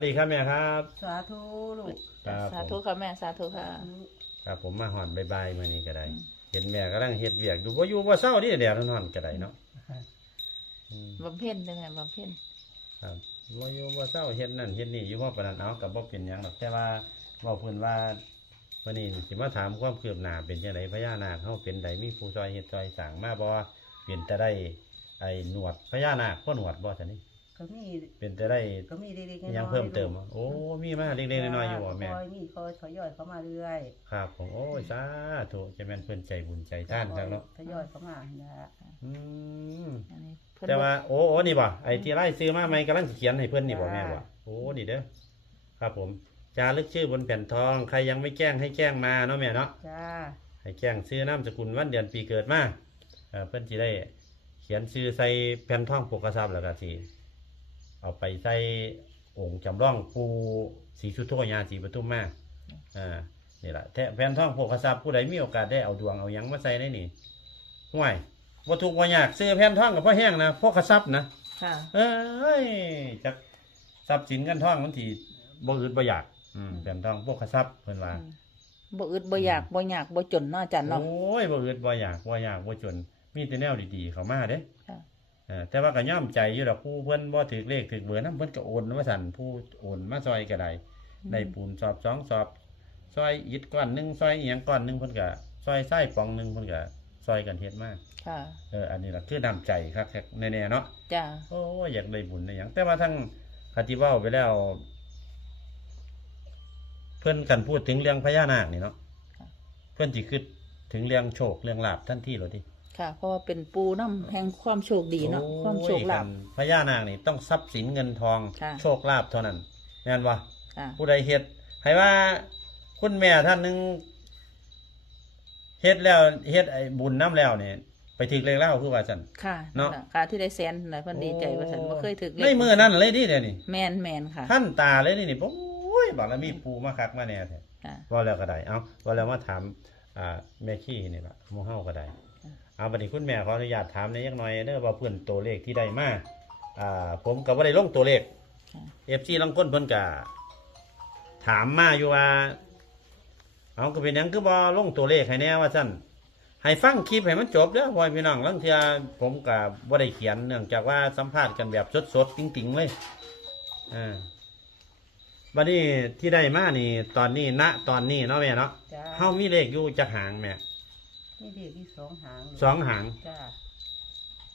สวัสดีครับแม่ครับ สาธุลูกครับสาผธุมค่ะแม่สาธุค่ะ ครับผมมาหอนบายๆมานี่ก็ได้ อืม เห็นแม่กำลังเฮ็ดเวียกอยู่บ่อยู่บ่เศร้านี่แดดร้อนๆก็ได้เนาะอืมบำเพ็ญยังไงบำเพ็ญครับบ่อยู่บ่เศร้าเฮ็ดนั่นเฮ็ดนี่อยู่บ่ปานนั้นเอาก็บ่เป็นหยังหรอกแต่ว่าเว้าเพิ่นว่าวันนี้สิมาถามความคืบหน้าเป็นจังไดพญานาคเฮาเป็นใดมีผู้ซอยเฮ็ดซอยสร้างมาบ่เป็นแต่ได้ไอ้หนวดพญานาคพ่อหนวดบ่ซั่นนี่ ก็มีเป็นแต่ได้ก็มีเล็กๆอิน้อยๆหยังเพิ่มเติมบ่โอ้มีมาเล็กๆน้อยๆอยู่บ่แม่ คอยมีคอยทยอยเข้ามาเรื่อยครับผมโอ้ยสาธุจะแม่นเพิ่นใจบุญใจท่านครับเนาะทยอยเข้ามานะอืมอันนี้เพิ่นแต่ว่าโอ้โอ้นี่บ่ไอ้ที่ไล่ซื้อมาใหม่กำลังสิเขียนให้เพิ่นนี่บ่แม่บ่โอ้นี่เด้อครับผมจารึกชื่อบนแผ่นทองใครยังไม่แจ้งให้แจ้งมาเนาะแม่เนาะ จ้าให้แจ้งชื่อนามสกุลวันเดือนปีเกิดมาเอ่อเพิ่นสิได้เขียนชื่อใส่แผ่นทองปกกระซับแล้วก็สิ เอาไปใส่องค์จำลองปูศรีสุโธญาศรีปทุมมาอ่านี่ล่ะแท้แผ่นทองปกกระซับผู้ใดมีโอกาสได้เอาดวงเอาหยังมาใส่ได้นี่ห่วยบ่ทุกข์บ่ยากซื้อแผ่นทองก็บ่แห้งนะพกกระซับนะค่ะ เอ้ยจักทรัพย์สินเงินทองมันที่บ่อึดบ่อยากอืมแผ่นทองพวกกระซับเพิ่นว่า บ่อึดบ่อยากบ่อยากบ่จนเนาะอาจารย์เนาะ โอ้ยบ่อึดบ่อยากบ่อยากบ่จน มีแต่แนวดีๆ เข้ามาเด้ค่ะ เออแต่ว่าก็ย่อมใจอยู่ดอกผู้เพิ่นบ่ถือเลขถือเบอร์นำเพิ่นก็โอนมาสั่นผู้โอนมาซอยก็ได้ได้ปูนสอบสองสอบซอยอิฐก้อนหนึงซอยอีหยังก้อนหนึงเพิ่นก็ซอยไส้ปองหนึงเพิ่นก็ซอยกันเฮ็ดมาค่ะเอออันนี้ล่ะคือน้ำใจครับแน่ๆเนาะจ้าโอ้ยอยากได้บุญได้หยังแต่ว่าทั้งคติเว้าไปแล้ว เพื่อนกันพูดถึงเรื่องพญานาคนี่เนาะเพื่อนจิคิดถึงเรื่องโชคเรื่องลาบท่านที่เลยที่ ค่ะ เพราะว่าเป็นปูน้ำแห่งความโชคดีเนาะความโชคลาภพญานาคนี่ต้องทรัพย์สินเงินทองค่ะ โชคลาภเท่านั้นแม่นวะค่ะผู้ใดเฮ็ดให้ว่าคุณแม่ท่านหนึงเฮ็ดแล้วเฮ็ดไอ้บุญน้ำแล้วเนี่ยไปถึกเลขเล่าคือว่าซั่น ค่ะเนาะนั่นล่ค่ะที่ได้แสนน่ะเพิ่นดีใจว่าซั่นบ่เคยถึกเลขในมือนั่นเลยดิเดี๋ยวนี้แม่นแม่นค่ะท่านตาเลยนี่นี่โอ้ยบอกแล้วมีปูมาคักมาแน่แท้ค่ะ ว่าแล้วก็ได้ เอาว่าแล้วมาถามอ่าแม่ขี้นี่ล่ะหมู่เฮาก็ได้อืม เอาบัดนี้คุณแม่ขออนุญาตถามในอยจักหน่อยเด้อว่าเพื่อนตัวเลขที่ได้มาอ่าผมก็บ่ได้ลงตัวเลขค่ะ FC ลางคนเพิ่นก็ถามมาอยู่ว่า เอาก็เป็นหยังคือบ่ลงตัวเลขให้แน่ว่าซั่นให้ฟังคลิปให้มันจบเด้อพ่อพี่น้องลางเทื่อผมก็บ่ได้เขียนเนื่องจากว่าสัมภาษณ์กันแบบสดๆจริงๆเลยอ่าบัดนี้ที่ได้มานี่ ตอนนี้ณตอนนี้เนาะแม่เนาะจ้า เฮามีเลขอยู่จักหางแม่ นี่เด็กที่สองหางลูกสองหาง จ้า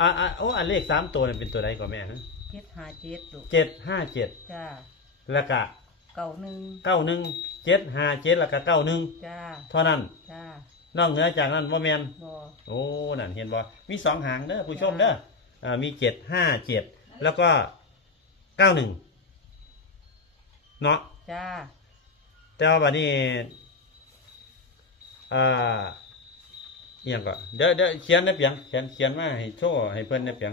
อ่าอ่าโอ้อันเลขสามตัวนี่เป็นตัวใดก่อนแม่ฮะเจ็ดห้าเจ็ดลูกเจ็ดห้าเจ็ดจ้าแล้วก็เก่าหนึ่งเก้าหนึ่งเจ็ดห้าเจ็ดแล้วก็เก้าหนึ่งจ้าเท่านั้น จ้านอกเหนือจากนั้นบ่แมนบอ โอ้นั่นเห็นบ่มีสองหางเด้อผู้ชมเด้ออ่ามีเจ็ดห้าเจ็ดแล้วก็เก้าหนึ่งเนาะจ้า แต่ว่าบัดนี้อ่า อหยังก็เดี๋ยวเดี๋ยวเขียนในเปียงเขียนเขียนมาให้โชว์ให้เพิ่นในเปียง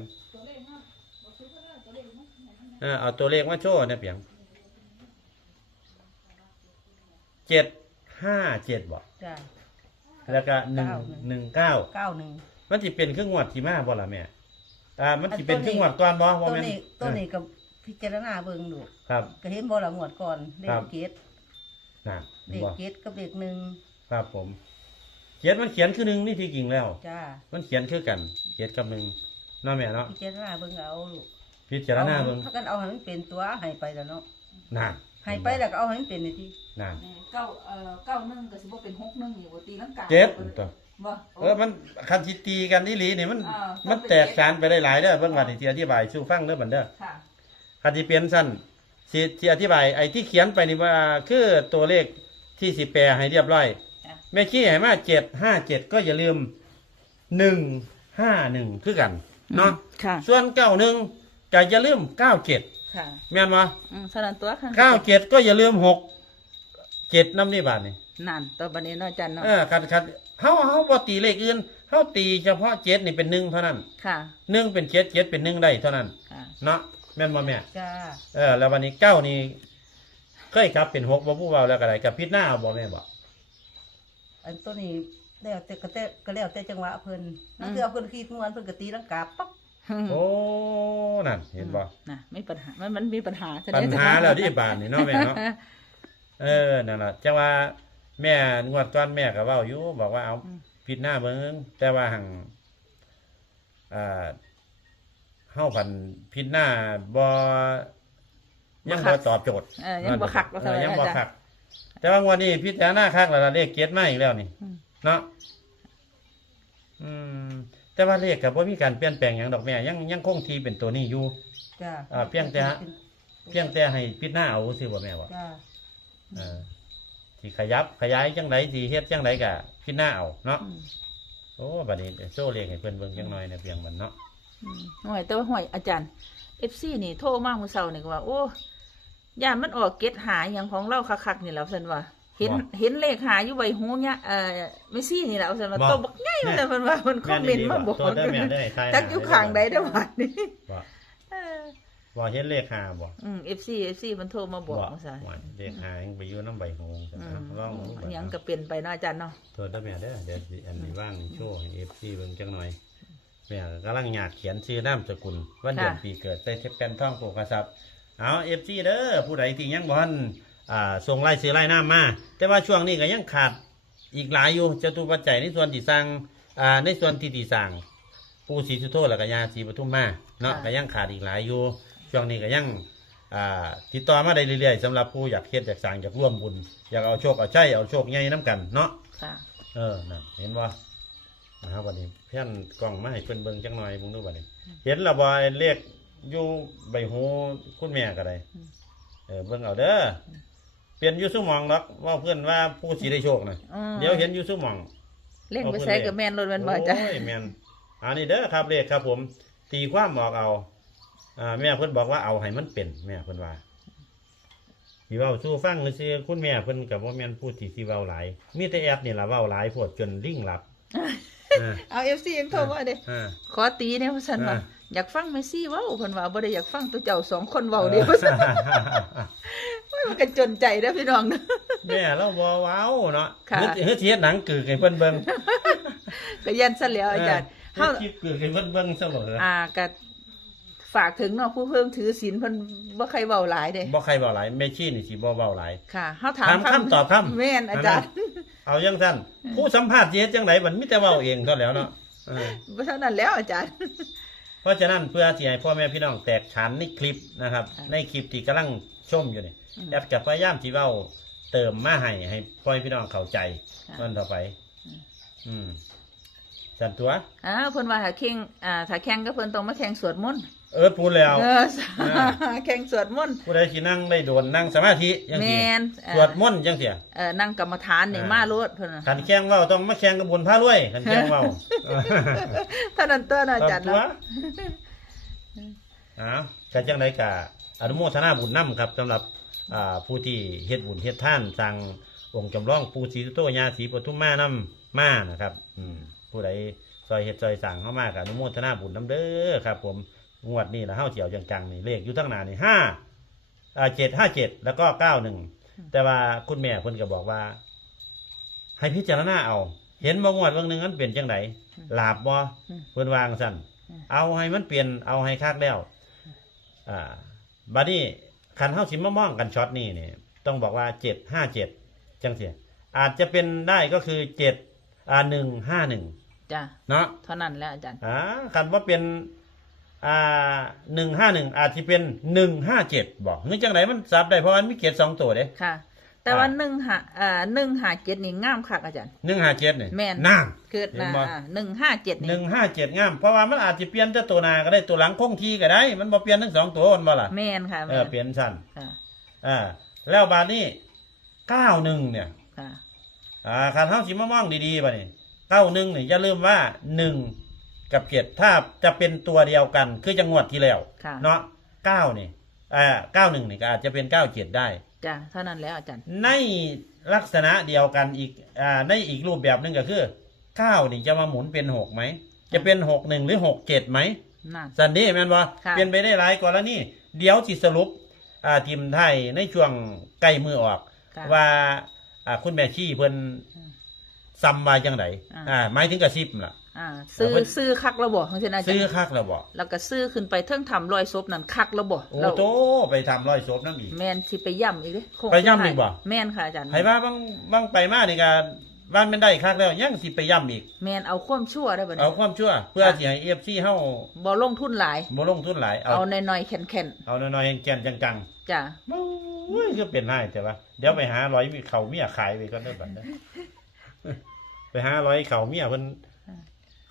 เออเอาตัวเลขมาโชว์ในเปียงเจ็ดห้าเจ็ดบ่จ้าแล้วก็หนึ่งเก้า หนึ่งเก้าเก้าหนึ่ง มันสิเป็นเครื่องงวดที่มาบ่ล่ะแม่อ่ามันสิอันตัวเป็นเครื่องงวดก่อนบ่ตัวว่าแม่นนี้ตัวนี้ก็พิจารณาเบิ่งดูครับ ก็เห็นบ่ละงวดก่อนเลครัขบเจ็ดน่ะเลเห็นขบ่เจ็ดกับเลขหนึ่งครับผมเขียนมันเขียนคือหนึ่งนี่ที่จริงแล้ว จ้ามันเขียนคือกันเขียนกับหนึ่งเนาะแม่เนาะพิจารณาเบิ่งเอาลูกพิจารณาเบิ่งถ้ากันเอาให้มันเป็นตัวให้ไปแล้วเนาะน่ะให้ไปแล้วก็เอาให้มันเป็นนี่ที่น่ะเก้าเอ่อเก้าหนึ่งก็สิบ่เป็นหกหนึ่งอีกบ่ตีลังกาเจ็ดตัวบ่เออมันคันสิตีกันนี่หลีนี่มันอ่ามันแตกฉานไปได้หลายเด้อเบิ่งว่าที่อธิบายสู่ฟังเด้อบัดเด้อค่ะคันที่เปลี่ยนสั้นสิที่อธิบายไอ้ที่เขียนไปนี่ว่าคือตัวเลขที่สิแปลให้เรียบร้อยค่ะ แม่ขี้ให้มาเจ็ดห้าเจ็ดก็อย่าลืมหนึ่งห้าหนึ่งคือกันเนาะค่ะส่วนเก้าหนึ่งก็อย่าลืมเก้าเจ็ดค่ะแม่นวะอืมเท่านั้นตัวค่ะเก้าเจ็ดก็อย่าลืมหกเจ็ดน้ำนี่บาทนี่นั่นตัวบัดนี้เนาะอาจารย์เนาะเออคัดคัดเฮาเฮาบ่ตีเลขอื่นเฮาตีเฉพาะเจ็ดนี่เป็นหนึ่งเท่านั้นค่ะหนึ่งเป็นเจ็ดเจ็ดเป็นหนึ่งได้เท่านั้นค่ะเนาะแม่นบ่แม่จ้าเออแล้ววันนี้เก้านี่เคยครับเป็นหกบ่ผู้เบาแล้วก็ได้กับพิษหน้าเอาบ่แม่บ่ อันตัวนี้แล้วแต่ก็แต่ก็แล้วแต่จังหวะเพิ่นนั่นอืมคือเอาเพิ่นขี้งวนเพิ่นก็ตีลังกาปั๊บโอ้ นั่น เห็นบ่น่ะไม่ปัญหา มันมันมีปัญหาซะปัญเนี่ยหาแล้วที่บ้านนี่เนาะแม่เนาะ เออ นั่นล่ะจังว่าแม่งวดก่อนแม่ก็เว้าอยู่บอกว่าเอาอืมผิดหน้าเบิ่งแต่ว่าหังอ่าเฮาพันผิดหน้าบ่ยังบ่ตอบโจทย์เออยังบ่คักว่าเอซั่นอแหละยังบ่อาจารย์คัก แต่ว่างวันนี้พิจารณาคักแล้วล่ะเลขเกียรติมาอีกแล้วนี่ อืม เนาะอืม แต่ว่าเลขก็บ่มีการเปลี่ยนแปลงหยังดอกแม่ ยังยังคงที่เป็นตัวนี้อยู่ จ้าอ่าเพียงแต่เพียงแต่ให้พิจารณาเอาซื่อบ่แม่ว่าจ้าเออที่ขยับขยายจังไดสิเฮ็ดจังไดก็พิจารณาเอาเนาะ อืมโอ้บัดนี้โซ่เลขให้เพิ่นเบิ่งจังหน่อยนะเพียงมันเนาะ อืมห่วยแต่ว่าห่วยอาจารย์ FC นี่โทรมาเมื่อเช้านี่ก็ว่า โอ้ ย่านมันออกเก็ตหาอย่างของเราคักๆนี่แหล้วซั่นว่า เห็นเห็นเลขหาอยู่ใบหูเนี่ยเอ่อเมซี่นี่แหละซั่นว่าโตบักใหญ่ว่าซั่นเพิ่นว่าเพิ่นคอมเมนต์มาบอกตัวได้แม่ได้ทายจักอยู่ข้างใดเด้อว่านี่บ่เออบ่เห็นเลขหาบ่อืม FC FC เพิ่นโทรมาบอกว่าซั่นว่าเลขหายังไปอยู่นำใบหูจังอืนะมลองดูอันหยังก็เปลี่ยนไปเนาะอาจารย์เนาะตัวได้แม่เด้อเดี๋ยวสิอันนี้ว่างนี่โชว์ให้ FC เบิ่งจังหน่อยแม่กำลังอยากเขียนชื่อนามสกุลวันเดือนปีเกิดใส่เทปแป้นท่องโปกกระซับ เอา FC เด้อผู้ใดที่ยังบ่ทันอ่าส่งรายชื่อรายนามมา แต่ว่าช่วงนี้ก็ยังขาดอีกหลายอยู่จตุปัจจัยในส่วนที่สร้างอ่าในส่วนที่ที่สร้างปูศรีสุโธแล้วก็ยาศรีปทุมมาเนาะก็ยังขาดอีกหลายอยู่ช่วงนี้ก็ยังอ่าติดต่อมาได้เรื่อยๆสำหรับผู้อยากเฮ็ดอยากสร้างอยากร่วมบุญ อยากเอาโชคเอาใช้เอาโชคใหญ่น้กันเนาะค่ะเออนั่นเห็นบ่นะครับวันนี้เพื่อนกล้องมาให้เพิ่นเบิ่งจักหน่อยเบิ่งดูบัดนี้ เห็นและบ่ไอ้เลข อยู่ใบหูคุณแม่ก็ได้อืมเออเบิ่งเอาเด้อเปลี่ยนอยู่ซุหมองดอกว่าเพื่อนว่าผู้สิได้โชคน่ะอืมเดี๋ยวเห็นอยู่ซุหมอง เล่นไปใส่กับแม่นรถแม่นบ่อาจารย์โอ้ยแม่นอันนี้เด้อครับเลขครับ ผมตีความบอกเอาอ่าแม่เพิ่นบอกว่าเอาให้มันเป็น แม่เพิ่นว่าสิเว้าสู้ฟังซื่อๆคุณแม่เพิ่นก็บ่แม่นผู้ที่สิเว้าหลายมีแต่แอปนี่ล่ะเว้าหลายโพดจนลิงหลับ อ่าเอา FC ยังโทรมาเด้อ่าขอตีเนี่ยว่าซั่นว่าอ่า อยากฟังเมสซี่เว้าเพิ่นว่าบ่ได้อยากฟังตัวเจ้าสองคนเว้าเดียวว่าซั่นโอ้ยมันก็จนใจเด้อพี่น้องเด้อแม่เราบ่เว้าเนาะค่ะเฮ็ดเฮ็ดสิเฮ็ดหนังกึกให้เพิ่นเบิ่งก็ยันซะแล้วอาจารย์เฮ็เฮาดคลิปกึกให้เพิ่นเบิ่งเสมออ่าก็ฝากถึงเนาะผู้เพิ่งถือศีลเพิ่นบ่ใครเว้าหลายเด้บ่ใครเว้าหลายแม่ชีนี่สิบ่เว้าหลายค่ะเฮาถามถามคำตอบคำแม่นอาจารย์ เอาจังซั่นผู้สัมภาษณ์สิเฮ็ดจังไดมันมีแต่เว้าเองเท่าแล้วเนาะเออบ่เท่านั้นแล้วอาจารย์ เพราะฉะนั้นเพื่อที่ให้พ่อแม่พี่น้องแตกฉานในคลิปนะครับค่ะในคลิปที่กำลังชมอยู่นี่อืม แอดกับพยายามที่เว้าเติมมาให้ให้พ่อแม่พี่น้องเข้าใจค่ะมันต่อไป อืม อืมสันตัวอ่าเพิ่นว่าถ้าแข่งอ่าถ้าแข่งก็เพิ่นต้องมาแข่งสวดมนต์ เออพูดแล้ว เออแข่งสวดมนต์ผู้ใดที่นั่งได้โดนนั่งสมาธิจังแมซี่นเอ่อสวดมนต์จังซี่เอ่อนั่งกรรมฐานนี่อ่าม มาโลดเพิ่นน่ะขันแข่งเว้าต้องมาแข่งกับบนพารวยขันแข่งเว้าเท่านั้นตัวเนาะอาจารย์ตัวเนาะ อ้าวก็จังไดกะอนุโมทนาบุญนํครับสำหรับอ่าผู้ที่เฮ็ดบุญเฮ็ดทานสร้างองค์จำลองปู่ศรีสุโธญาศรีปทุมมานํมานะครับ อืมผู้ใดซอยเฮ็ดซอยสั่งเข้ามากับอนุโมทนาบุญนํเด้อครับ ผม งวดนี้นะเฮาสิเจียวจังๆนี่เลขอยู่ทั้งหน้านี่ห้าอ่าเจ็ดห้าเจ็ดแล้วก็เก้าหนึ่งแต่ว่าคุณแม่เพิ่นก็บอกว่า ให้พิจารณาเอา เห็นบ่งวดเบางหนึงมันเป็นจังไดลาบบ่อืมเพิ่นวางสั่นอืมเอาให้มันเปลี่ยนเอาให้คักแล้วอ่าบัดนี้คันเฮาสิมามองกันช็อตนี้นี่ต้องบอกว่าเจ็ดห้าเจ็ดจังเสียอาจจะเป็นได้ก็คือเจ็ดอ่าหนึ่งห้าหนึ่งจ้ะเนาะเท่านั้นแหล้วอาจารย์อ่าคันว่าเป็น อ่าหนึ่งห้าหนึ่งอาจจะเป็นหนึ่งห้าเจ็ดบอกเฮ้ยจังไหนมันซับได้เพราะมันมีเกียรสองตัวเด้ ค่ะ แต่ว่าอ่า หนึ่งหาอ่าหนึ่งหาเจ็ดนี่งามคักอาจารย์ หนึ่งห้าเจ็ดเนี่ยแม่นนั่งเกิดเห็มานบ่ หนึ่งห้าเจ็ดหนี่นึ่งห้าเจ็ดงาม เพราะว่ามันอาจจะเปลี่ยนแต่ตัวหนาก็ได้ตัวหลังคงที่ก็ได้ มันบ่เปลี่ยนทั้งสองตัวมันบ่ล่ะแม่นค่ะเอแม่อนเปลี่ยนสั้นค่ะอ่าแล้วบาดนี้เก้าหนึ่งเนี่ย ค่ะอ่าคันเท้าสิมามองดีๆป่ะนี่เก้าหนึ่งนี่อย่าลืมว่าหนึ่ง กับเจ็ดถ้าจะเป็นตัวเดียวกันคือจังหวัดที่แล้วค่ะ เนาะเก้านี่อ่าเก้าหนึ่งนี่ก็อาจจะเป็นเก้าเจ็ดได้ จ้ะเท่านั้นแล้วอาจารย์ ในลักษณะเดียวกันอีกอ่าในอีกรูปแบบหนึ่งก็คือเก้านี่จะมาหมุนเป็นหกไหม จะเป็นหกหนึ่งหรือหกเจ็ดไหมน่ะสันนี่แม่นบ่ค่ะ เปลี่ยนไปได้หลายกรณีเดี๋ยวสิสรุปอ่าทีมไทยในช่วงใกล้มือออกค่ะว่าอ่าคุณแม่ชีเพิ่นอืมซ้ำมาจังไดอ่า อ่าหมายถึงกระซิบล่ะ อ่าซื้อเพิ่น ซื้อคักระบ่ของเช่นอาจารซื้อย์คักแล้วบ่แล้วก็ซื้อขึ้นไปเทิงทำรอยศพนั่นคักระบ่โอ้เราโตไปทำร้อยศพน้ำอีก แม่นสิไปย่ำอีกเด้โค้งไปย่ำอีกบ่ แม่นค่ะอาจารย์ ไผว่าบางบางไปมานี่ก็บ้านแม่นได้คักแล้วยังสิไปย่ำอีก แม่นเอาความชั่วได้บ่เอาเนี่ยความชั่วเพื่อสิให้ FC เฮาบ่ลงทุนหลาย บ่ลงทุนหลายเอาเอาหน่อยๆแข็งเอาน้อยๆแก่นจังๆจ้ะๆโอ้ยก็เป็นให้แต่ว่าเดี๋ยวไปหาร้อยมีเขาเมียขายไปก่อนเด้อบัดนี้ไปหาร้อยเขาเมียเพิ่น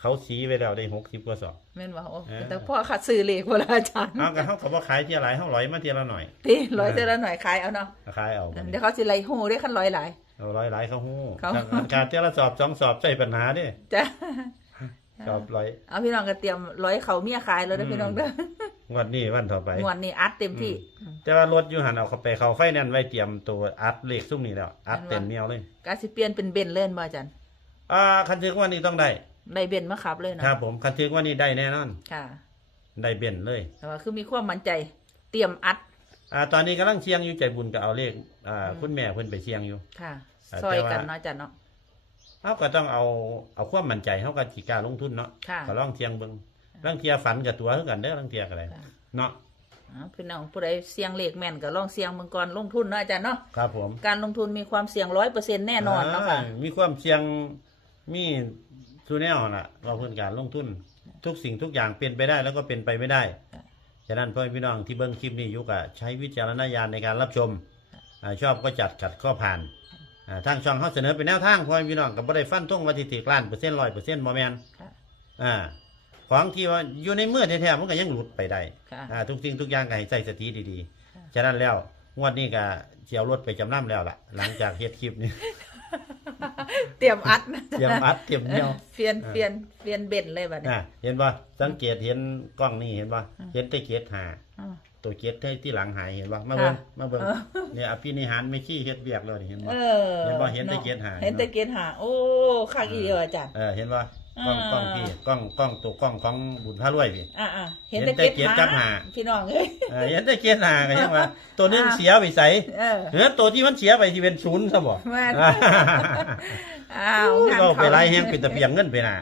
เขาสีไว้แล้วได้60กว่าสอบ แม่นว่าโอ้เออ แต่พ่อคัดซื้อเลขบ่ล่ะอาจารย์เอาก็เฮาก็บ่ขายเที่ยหลายเฮาร้อยมาเที่ยละหน่อยติร้อยเท่าละหน่อยขายเอาเนาะขายเอาเดี๋ยวเขาสิไล่ฮู้ได้คันร้อยหลาย เอาร้อยหลายเขาฮู้เขา การเที่ยละสอบสองสอบใช่ปัญหาเด้จ้ะสอบร้อย เอาพี่น้องก็เตรียมร้อยเขาเมียขายแล้วเด้ออืมพี่น้องเด้องวดนี้วันต่อไป งวดนี้อัดเต็มที่ แต่ว่ารถอยู่หันเอาเข้าไปเขาไฟแนนซ์ไว้เตรียมตัวอัดเลขซุ่มนี้แล้ว อัดอันว่าเต็มเมียวเลย กาสิเปลี่ยนเป็นเบนเล่นบ่อาจารย์ อ่าคันถึงวันนี้ต้องได้ ได้เบนมาขับเลยเนาะครับผมคันถึงวันนี้ได้แน่นอน ค่ะได้เบนเลยแต่ว่าคือมีความมั่นใจเตรียมอัด อ่าตอนนี้กำลังเชียงอยู่ใจบุญก็เอาเลขอ่าคุณแม่เพิ่นไปเชียงอยู่ ค่ะอ่าซอยแต่ว่า กันเนาะอาจารย์เนาะเฮาก็ต้องเอาเอาความมั่นใจเฮาก็สิกล้าลงทุนเนาะค่ะ ก็ลองเชียงเบิ่งลางเทียฝันกับตัวคือกันเด้อลางเทียก็ได้ค่ะเนาะอ๋อพี่น้องผู้ใดเสี่ยงเลขแม่นก็ลองเสี่ยงเบิ่งก่อนลงทุนเนาะอาจารย์เนาะ ครับผมการลงทุนมีความเสี่ยงร้อยเปอร์เซ็นต์แน่นอนเนาะค่ะอ่ามีความเสี่ยงมี ทุแนวน่ะ เราเพื่อนการลงทุน ทุกสิ่งทุกอย่างเป็นไปได้แล้วก็เป็นไปไม่ได้ค่ะฉะนั้นพ่อแม่พี่น้องที่เบิ้งคลิปนี้อยุกะใช้วิจารณญาณในการรับชมอ่าชอบก็จัดกัดข้อผ่านอ่าทางช่องเขาเสนอเป็นแนวทางพ่อแม่พี่น้องกับบ่ได้ฟันทงว่าที่ถือล้านเปอร์เซ็นต์ร้อยเปอร์เซ็นต์โมแมนค่ะ อ่าของที่ว่าอยู่ในเมื่อแท้ๆมันก็ยังหลุดไปได้ค่ะ อ่าทุกสิ่งทุกอย่างก็ให้ใส่สติดีค่ะๆฉะนั้นแล้ว งวดนี้ก็เจียวรถไปจำนำแล้วล่ะ หลังจากเฮ็ดคลิปนี้ เตรียมอัดนะเตรียมอัดเตรียมเหนียวเปลี่ยนอ่าเปลี่ยนเปลี่ยนเบนเลยบัดนี้ น่ะเห็นป่ะสังเกตเห็นกล้องนี่เห็นป่ะอืม เห็นแต่เกียรหาอ๋อตัวเกียรที่ที่หลังหายเห็นป่ะมาเบิ่งค่ะมาเบิ่งเออ เนี่ยอภินิหารไม่ขี้เฮ็ดเบียกเลยนี่เห็นเอป่ะอเห็นบ่เห็นแต่เกณฑ์หา เห็นแต่เกณฑ์หา โอ้คักอีเดียวอาจารย์ เออเห็นป่ะ กล้องอ่ากล้องพี่กล้องกล้องตัวกล้องของบุญพระรวยพี่ อ่าอ่าเห็นเห็นแต่แต่เกเกณณฑ์ฑ์กับหา หาพี่น้องเอ้ยเออเห็นแต่เกียรหาก็ยังว่า ตัวหนึงอ่าเสียไปใส่เออเออตัวที่มันเสียไปที่เป็นศูนย์ซะบ่แม่นอ่าอ้าวงานเราไปเขาไล่แฮงเป็นตะเบียงเงินไปน่ะ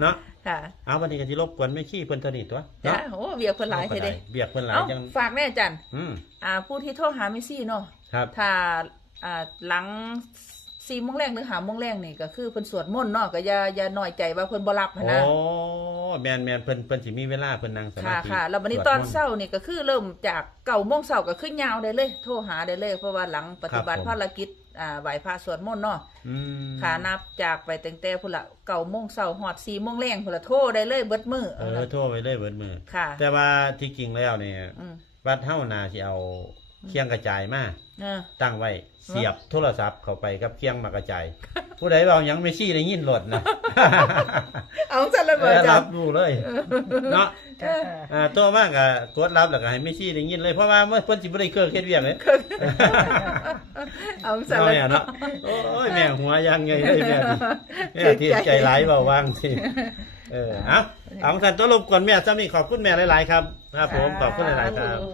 เนาะค่ะเอาวันนี้ก็สิรบกวนไม่ขี้เพิ่นเท่านี้ตัวจ้าเนาะโอ้เบียกคนหลายเอาใช่ก็เด้ได้เบียกเพิ่นหลายเอ้าจังฝากแม่อาจารย์อืมอ่าผู้ที่โทรหาไม่ซี่เนาะครับ ถ้าอ่าหลัง สี่โมงแรงหรือหาโมงแรงนี่ก็คือเพิ่นสวดมนต์เนาะก็อย่าอย่าน้อยใจว่าเพิ่นบ่รับหั้นโอ้นะแมนแมนเพิ่นเพิ่นสิมีเวลาเพิ่นนั่งสมาค่ะธิค่ะแล้ววันนี้สวดตอนมต์เช้านี่ก็คือเริ่มจากเก่าโมงเช้าก็ขึ้นยาวได้เลย โทรหาได้เลย เพราะว่าหลังปฏิบัติครับผมภารกิจอ่าไหว้พระสวดมนต์เนาะอืมค่ะนับจากไปตั้งแต่พุ่นละเก่าโมงเช้าฮอดสี่โมงแรงพุ่นละโทรได้เลยเบิดมือเออโทรไปเลยเบิดมือ ค่ะแต่ว่าที่จริงแล้วเนี่ย อืมวัดเฮานาสิเอาเคียงกระจายมา เออ ตั้งไว้เสียบโทรศัพท์เข้าไปกับเคียงมากระจาย ผู้ใดเรายังไม่ชี้ได้ยินรถนะเอาจันเลยเอเบิดอจ้ะรับรู้เลยเนาะจ้ะอ่าตัวมากก็กดรับแล้วก็ให้ไม่ชี้ได้ยินเลยเพราะว่าเมื่อเพิ่นสิบ่ได้เครื่องเฮ็ดเวียกเลยเอาจันเนาะเลยแม่เนาะโอ้ยแม่หัวยังไงเลยแม่ดิแม่ที่ใจร้ายเบาว่างสิเออเอาเอาท่านตัวรบกวนแม่ซ้ำนี่ขอบคุณแม่หลายๆครับครับผมขอบคุณหลายๆครับสาธุ